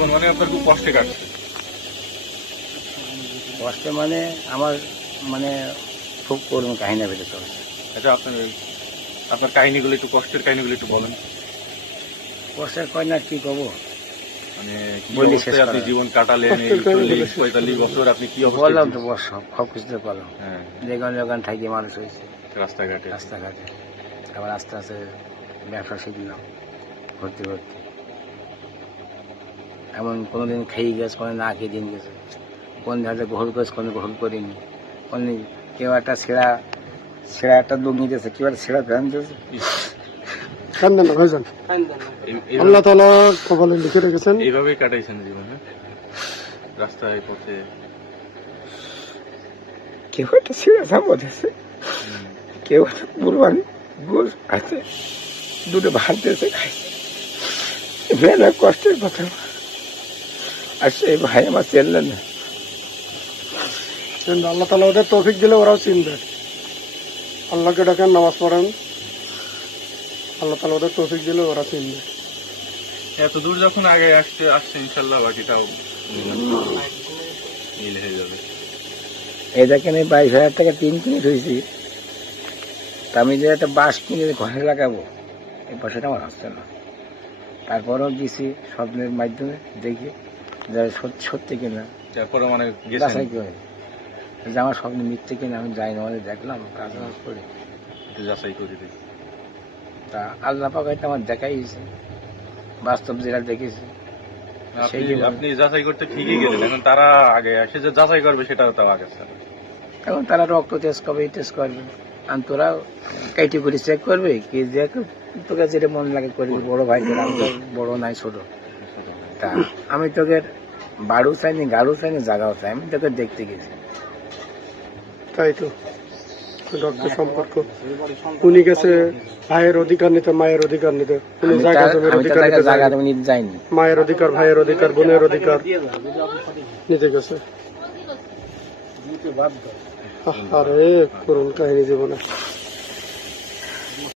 জীবন মানে আপনার খুব কষ্টে কাটছে। কষ্ট মানে আমার মানে খুব করুণ কাহিনী বেঁধে চলছে। আচ্ছা, আপনার কাহিনীগুলো একটু, কষ্টের কাহিনীগুলো একটু বলেন। কষ্টের কয় না কি করবো, মানে কি বললে শেষ অবস্থায় আপনি করা জীবন কাটালেন এই 40-45 বছর, আপনি কি বললাম অবস্থায়? তো বস সব কিছুতে বললাম। হ্যাঁ, যেখানে যেখানে থাকি মানুষ হয়েছে রাস্তাঘাটে। রাস্তাঘাটে, আবার আস্তে আস্তে ব্যবসা শিখলাম ভর্তি ভর্তি। এমন কোনোদিন খেয়ে গেছে, কোনো না খেয়ে দিন গেছে, কোন ধারে গোহল করেছে, কোনো গোহল করিনি। কোন কেউ একটা ছেঁড়া একটা লুঙ্গি দিয়েছে, কেউ একটা ছেঁড়া প্যান্ট দিয়েছে। কান্দেন না ভাইজান, আল্লাহ তাআলা কপালে লিখে রেখেছেন। এইভাবেই কাটাইছেন জীবন, হ্যাঁ? রাস্তায় পথে। কেউ একটা ছেঁড়া সাপদ আছে, কেউ একটা কুরবানি গোশ আছে, দুটো ভাত দিয়েছে খাইছে। মেলা কষ্টের কথা। আর সেই ভাই আমার চেনলেন না। কিন্তু আল্লাহ তাআলা ওদের তৌফিক দিলে ওরাও চিনবে। আল্লাহকে ডাকেন, নামাজ পড়েন, আল্লাহ তাআলা ওদের তৌফিক দিলে ওরা চিনবে। এত দূর যখন আগে আসছে ইনশাল্লাহ বাকিটাও মিল হয়ে যাবে। এই দেখেন, এই 22,000 টাকা টিন কিনে ধুয়েছি, তা আমি যে একটা বাঁশ কিনে ঘরে লাগাবো, এই পয়সাটা আমার হচ্ছে না। তারপরেও গেছি স্বপ্নের মাধ্যমে দেখি যে সত্যি কিনা তারপরে মানে বাসাই করে যে আমার স্বপ্ন মিথ্যে কিনা আমি যাই না, দেখলাম কাজ বাজ করে একটু যাচাই করে দিই। তা আল্লাহ পাক হয়তো আমার দেখাই গেছে, বাস্তব যেটা দেখেছি। আপনি যাচাই করতে ঠিকই গেলেন, এখন তারা আগে এসে যে যাচাই করবে সেটাও তাও আগে আছে। এখন তারা রক্ত টেস্ট করবে, এই টেস্ট করবে, আর তোরা ক্যাটেগরি চেক করবে কি যে তোকে যেটা মন লাগে করবি। বড় ভাই তোরা, আমি তো বড় নাই ছোট। তা আমি তোকে বাড়ু চাইনি, গাড়ু চাইনি, জাগাও চাই, আমি তোকে দেখতে গেছি। তাই তো রক্ত সম্পর্ক। উনি গেছে ভাইয়ের অধিকার নিতে, মায়ের অধিকার নিতে, উনি জায়গা জমির অধিকার নিতে যায়নি। যাইনি, মায়ের অধিকার, ভাইয়ের অধিকার, বোনের অধিকার নিতে গেছে। আরে করুণ কাহিনী জীবনে।